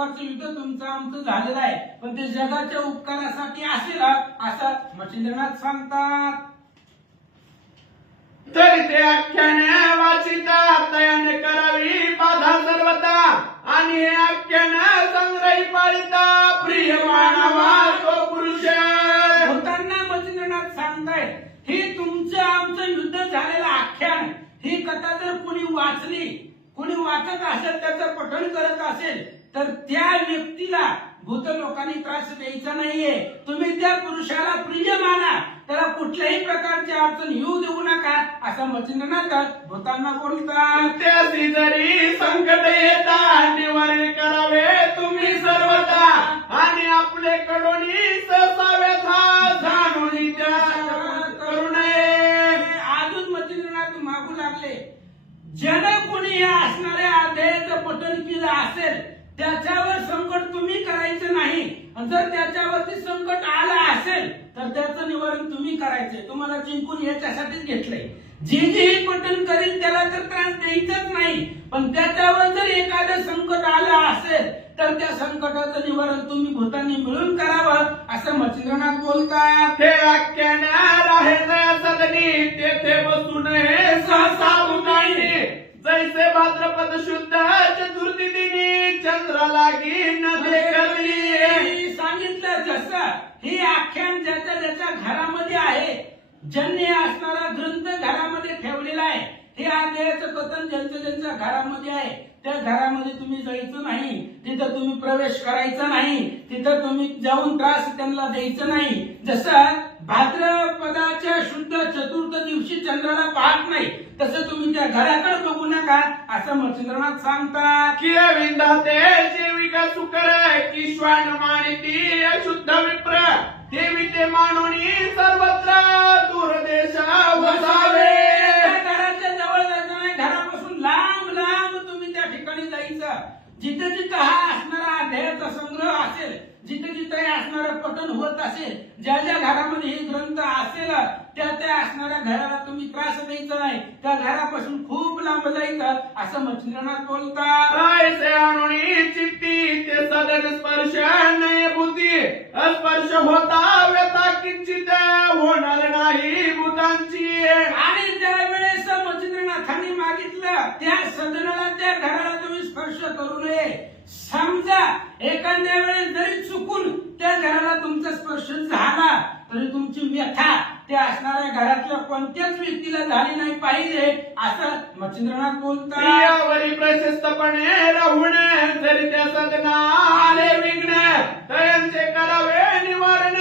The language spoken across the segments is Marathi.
प्रकारचं युद्ध तुमचं आमचं झालेलं आहे. पण ते जगाच्या उपकारासाठी असेल असं मच्छिंद्रनाथ सांगतात. तरी ते आख्याने वाचिता तयाने करावी बाधा सर्वता आणि हे आख्यान संग्रही पाळिता प्रिय मानवा तो पुरुष होताना मच्छिंद्रनाथ सांगतायत ही तुमचं आमचं युद्ध झालेलं आख्यान. ही कथा जर कुणी वाचली कुणी वाचत असेल त्याचं पठण करत असेल तर त्या व्यक्तीला भूत लोकांनी त्रास द्यायचा नाहीये. तुम्ही त्या पुरुषाला प्रिय माना. त्याला कुठल्याही प्रकारची अडचण येऊ देऊ नका. असं मच्छिंद्रनाथ भूतांना बोलतात. त्या शेजारी संकट येतात. त्याच्यावर संकट तुम्ही करायचं नाही. जर त्याच्यावरती संकट आलं असेल तर त्याचं निवारण तुम्ही करायचंय. तुम्हाला जिंकून याच्यासाठीच घेतलंय. जे जे हे पठण करेल त्याला तर त्रास द्यायचाच नाही. पण त्याच्यावर जर एखादं संकट आलं असेल तर त्या संकटाचं निवारण तुम्ही भूतांनी मिळून करावं असं मच्छिंद्रनाथ बोलतात. ते तेथे बसून हे सहसा जैसे भाद्रपद शुद्ध सांगितलं जसं ही आख्यान ज्याच्या ज्याच्या घरामध्ये आहे ज्यांनी असणारा ग्रंथ घरामध्ये ठेवलेला आहे हे अध्यायाचं कथन ज्यांचं ज्यांच्या घरामध्ये आहे त्या घरामध्ये तुम्ही जायचं नाही तिथं तुम्ही प्रवेश करायचा नाही तिथं तुम्ही जाऊन त्रास त्यांना द्यायचं नाही. जसं भाद्रपदाच्या शुद्ध चतुर्थ दिवशी चंद्राला पाहत नाही. तसं तुम्ही त्या घराकडे बघू नका. असं मच्छिंद्रनाथ सांगतात की विंदाते जीविका सुकर की श्वान मानिती अशुद्ध विप्र. देवी ते मानोनी सर्वत्र दूरदेश वसावे. त्या घराच्या जवळ जायचं नाही घरापासून लांब लांब तुम्ही त्या ठिकाणी जायचं. जिथे जिथं हा असणारा अध्यायाचा संग्रह असेल हे असणारं पठण होत असेल ज्या ज्या घरामध्ये हे ग्रंथ असेल त्या त्या असणाऱ्या घराला तुम्ही त्रास द्यायचा नाही. त्या घरापासून खूप लांब जायचं असं मच्छिंद्रनाथ बोलतात. चित्ती ते सदन स्पर्श नये बुद्धी. स्पर्श होता व्यथा किंचित होणार नाही भूतांची आणि ज्या वेळेस मच्छिंद्रनाथांनी मागितलं त्या सदनाला त्या घराला तुम्ही स्पर्श करू नये. समजा एखाद्या वेळेस जरी चुकून त्या घराला तुमचा स्पर्श झाला तरी तुमची व्यथा त्या असणाऱ्या घरातल्या कोणत्याच व्यक्तीला झाली नाही पाहिजे असं मच्छिंद्रनाथ बोलतात. यावरी प्रशस्तपणे राहून जरी त्या सदना आले विघ्न तयांचे करावे निवारण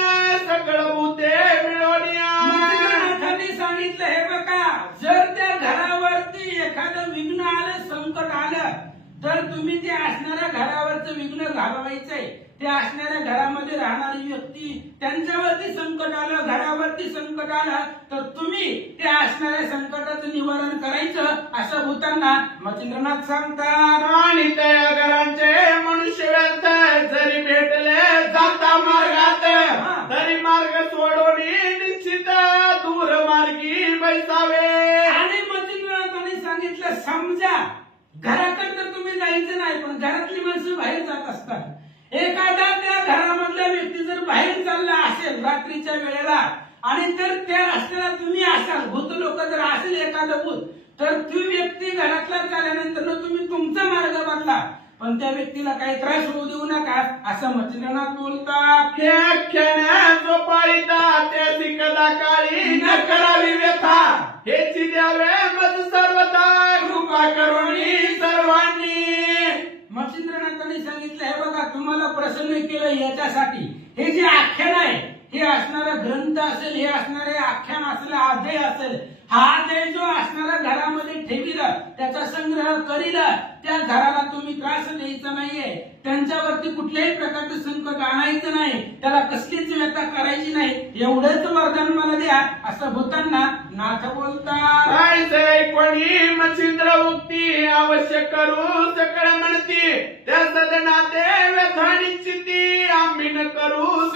सकळ भूते मिळवणिया मच्छिंद्रनाथांनी सांगितलं हे बघा जर त्या घरावरती एखादं विघ्न आलं संकट आलं तर तुम्ही ते असणाऱ्या घालवायचंय त्या असणाऱ्या घरामध्ये राहणारी व्यक्ती त्यांच्यावरती संकट आलं घरावरती संकट आलं तर तुम्ही त्या असणाऱ्या संकटाचं निवारण करायचं असं होताना मच्छिंद्रनाथ सांगतात. आणि त्या घरांचे मनुष्य जरी भेटले जाता मार्गात तरी मार्ग सोडवणी निश्चित दूर मार्गी बैसावे. आणि मच्छिंद्रनाथांनी सांगितलं समजा तुम्ही जायचं नाही पण घरातली माणसं बाहेर जात असतात. एखादा त्या घरामधला व्यक्ती जर बाहेर चालला असेल रात्रीच्या वेळेला आणि तर त्या रस्त्याला तुम्ही असाल भूत लोक जर असेल एखादं भूत तर ती व्यक्ती घरातला चालल्यानंतर तुम्ही तुमचा मार्ग बदला. पण त्या व्यक्तीला काही त्रास होऊ देऊ नका असं मच्छिंद्रनाथ बोलतात. व्याख्यान जो काळी न करावी व्यथा हे द्यावे मच्छिंद्रनाथांनी सांगितलं हे बघा तुम्हाला प्रसन्न केलं याच्यासाठी. हे जे आख्यान आहे हे असणारा ग्रंथ असेल हे असणारे आख्यान असेल अध्याय असेल हा अध्याय जो असणारा घरामध्ये ठेवील त्याचा संग्रह करील त्या घराला तुम्ही त्रास द्यायचा नाहीये. त्यांच्यावरती कुठल्याही प्रकारचं संकट आणायचं नाही. त्याला कसलीच व्यथा करायची नाही. एवढंच वरदान मला द्या असं होताना नाथ बोलतात. ऐकणी मच्छिंद्र मुक्ती अवश्य करू सकळ म्हणती. त्या सदनाते व्यथा निश्चिती आम्ही न करू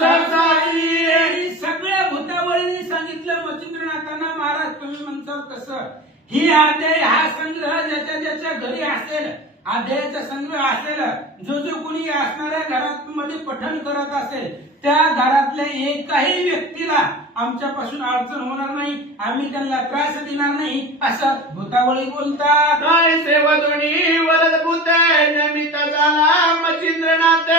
सगळ्या भूतावळीने सांगितलं मच्छिंद्रनाथांना महाराज तुम्ही म्हणता तसं. ही अध्याय हा संग्रह ज्याच्या ज्याच्या घरी असेल अध्यायाचा संग्रह असेल जो जो कोणी असणाऱ्या घरांमध्ये पठण करत असेल त्या घरातल्या एकाही व्यक्तीला आमच्यापासून अडचण होणार नाही आम्ही त्यांना त्रास देणार नाही असं भूतावळी बोलतात. काय सेवा दोन्ही भूत नमित झाला मचिंद्रनाथ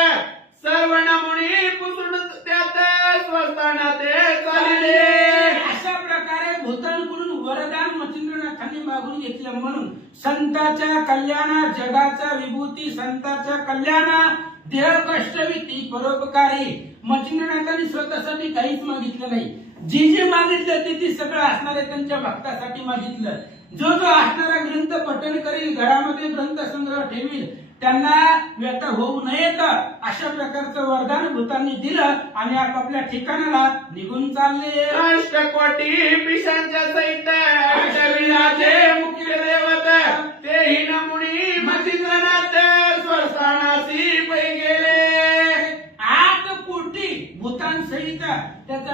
सर्व नमुनी पुसून त्यात स्वस्तानात चालले अशा प्रकारे भूतांकडून वरदान मच्छिंद्रनाथांनी मागून घेतलं म्हणून संताच्या कल्याणा जगाचा विभूती संताच्या कल्याणा देह कष्टविती परोपकारी. मच्छिंद्रनाथांनी स्वतःसाठी काहीच मागितलं नाही. जी जी मागितलं ते ती सगळं असणारे त्यांच्या भक्तासाठी मागितलं. जो जो असणारा ग्रंथ पठण करील घरामध्ये ग्रंथ संग्रह ठेवील त्यांना व्यथा होऊ नयेत अशा प्रकारचं वरदान भूतांनी दिलं आणि आपापल्या ठिकाणाला निघून चालले. अष्टकोटी पिशांच्या सहित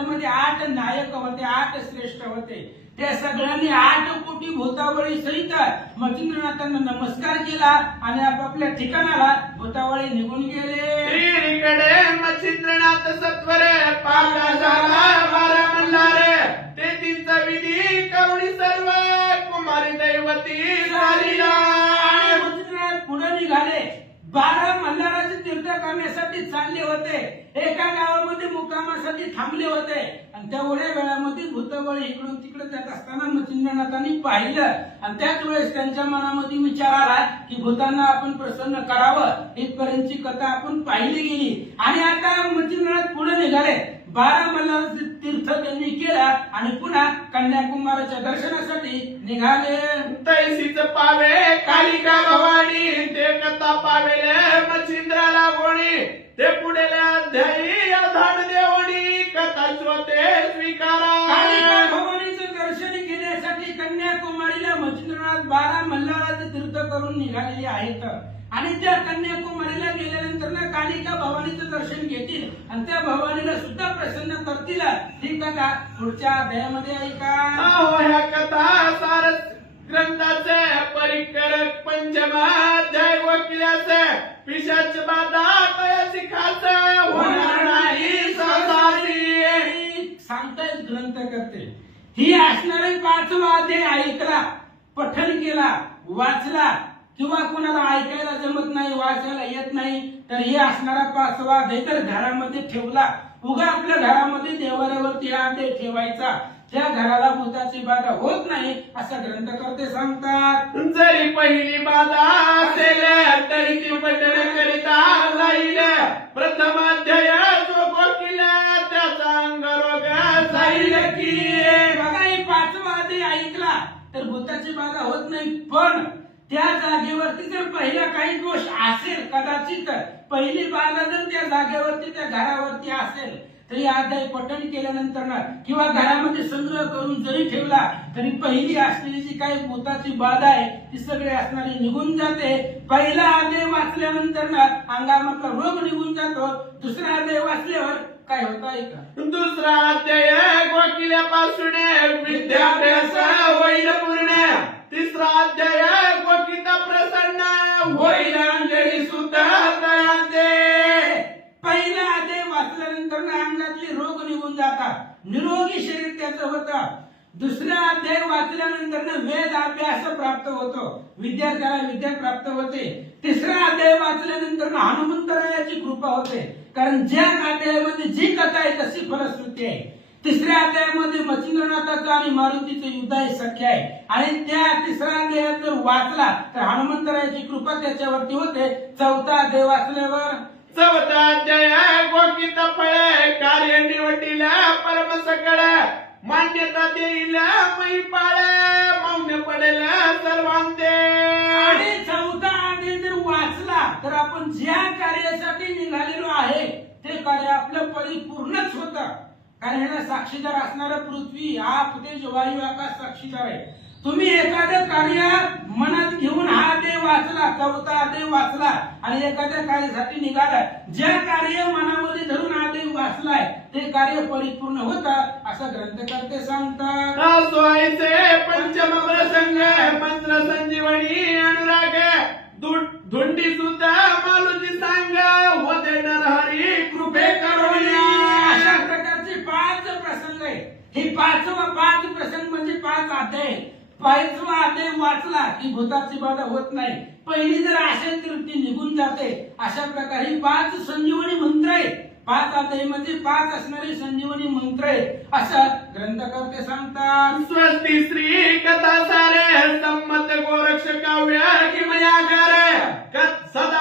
त्याच्यामध्ये आठ नायक होते आठ श्रेष्ठ होते. त्या सगळ्यांनी आठ कोटी भूतावळी सहित मच्छिंद्रनाथांना नमस्कार केला आणि आपापल्या ठिकाणाला भूतावळी निघून गेले. मच्छिंद्रनाथ सत्वर ते तिचा विधी कवडी सर्व कुमारी दैवती पुढे निघाले. बारा मल्हाराचे तीर्थ करण्यासाठी चालले होते. एका गावामध्ये मुक्कामासाठी थांबले होते. आणि तेवढ्या वेळामध्ये भूतबळ इकडून तिकडे जात असताना मच्छिंद्रनाथांनी पाहिलं. आणि त्याच वेळेस त्यांच्या मनामध्ये विचार आला की भूतांना आपण प्रसन्न करावं. इथपर्यंतची कथा आपण पाहिली गेली. आणि आता मच्छिंद्रनाथ पुढे निघाले. बारा मल्हाराचे तीर्थ त्यांनी केला आणि पुन्हा कन्याकुमारीच्या दर्शनासाठी निघाले. तैसीच पावे. कालिका भवानी ते कथा पावेल मच्छिंद्राला गोणी ते पुढे अध्यायी अवधान देवणी कथा कालिका स्वीकारा. भवानीचं दर्शन घेण्यासाठी कन्याकुमारीला मच्छिंद्रनाथ बारा मल्हाराचे तीर्थ करून निघालेले आहेत. आणि त्या कन्याकुमारीला गेल्यानंतर ना कालिका भवानीचं दर्शन घेतील. आणि त्या भवानीला सुद्धा प्रसन्न करतील. ही कथा पुढच्या अध्यायामध्ये ऐका अहो ह्या कथा सार ग्रंथाचे परिकरक पंचमाध्याय वकिलाचे पिशाच बाधा तयाची खास होणार नाही सहजाची सांगतायत ग्रंथ करते ही असणारे पाचवा अध्याय ऐकला पठन केला वाचला किंवा कोणाला ऐकायला जमत नाही वाचायला येत नाही तर हे असणारा पाचवा अध्याय तर घरामध्ये ठेवला. उगा आपल्या घरामध्ये देवाऱ्यावरती हा अध्याय ठेवायचा. त्या घराला भूताची बाधा होत नाही असं ग्रंथकर्ते सांगतात. जरी पहिली बाधा जागेवरती पहिला काही दोष असेल कदाचित पहिली बाला जर त्या जागेवरती त्या घरावरती असेल तरी अध्याय पठण केल्यानंतर ना किंवा घरामध्ये संग्रह करून जरी ठेवला तरी पहिली असलेली जी काही भूताची बाधा आहे ती सगळी असणारी निघून जाते. पहिला आदय वाचल्यानंतर ना अंगामधला रोग निघून जातो. दुसरा आदय वाचल्यावर काय होत आहे का दुसरा अध्याय गोकिल्यापासून विद्याभ्यास होईल पूर्ण तिसरा अध्याय वकिता प्रसन्न होईल अंजली सुद्धा दयाचे पहिला अध्याय वाचल्यानंतर ना अंगातले रोग निघून जातात निरोगी शरीर त्याचं होतं दुसरा अध्याय वाचल्यानंतर ना वेद अभ्यास प्राप्त होतो. विद्यार्थ्याला विद्या प्राप्त होते. तिसरा अध्याय वाचल्यानंतर हनुमंतरायाची कृपा होते. कारण ज्या अध्यायामध्ये जी कथा आहे तशी फलश्रुती आहे. तिसऱ्या अध्यायामध्ये मच्छिंद्रनाथाचं आणि मारुतीचं युद्ध आहे सख्य आहे. आणि त्या तिसऱ्या अध्यायात जर वाचला तर हनुमंतरायाची कृपा त्याच्यावरती होते. चौथा अध्याय वाचल्यावर चौथा अध्याय गोकित फळे कार्य निवडीला परम सकळ. मान्यता देईल महिपाळ मौन पडेल सर्वांचे. आणि चौथा आणि जर वाचला तर आपण ज्या कार्यासाठी निघालेलो आहे ते कार्य आपलं परिपूर्णच होत. कारण ह्याला साक्षीदार असणारा पृथ्वी आप तेज वायू आकाश साक्षीदार आहे. तुम्ही एखादं कार्य मनात घेऊन हा अध्याय वाचला कवता आदेव वाचला आणि एखाद्या कार्यासाठी निघाला. ज्या कार्य मनामध्ये धरून आदेव वाचलाय ते कार्य परिपूर्ण होतात असं ग्रंथकर्ते सांगतात. पंचम प्रसंग मंत्र संजीवनी अनुराग धुंडी सुद्धा मालूची सांग होते नरहरी कृपे करुण्या अशा प्रकारचे पाच प्रसंग आहे हे पाचवा पाच प्रसंग म्हणजे पाच अध्याय पाचवा वाचला की भूताची बाधा होत नाही. पहिली जर असेल तर ती निघून जाते अशा प्रकारे पाच संजीवनी मंत्र आहे पाच आता म्हणजे पाच असणारे संजीवनी मंत्र आहे असं ग्रंथकर्ते सांगतात स्वस्ती श्री कथा सारे संमत गोरक्ष काव्य किमयागार सदा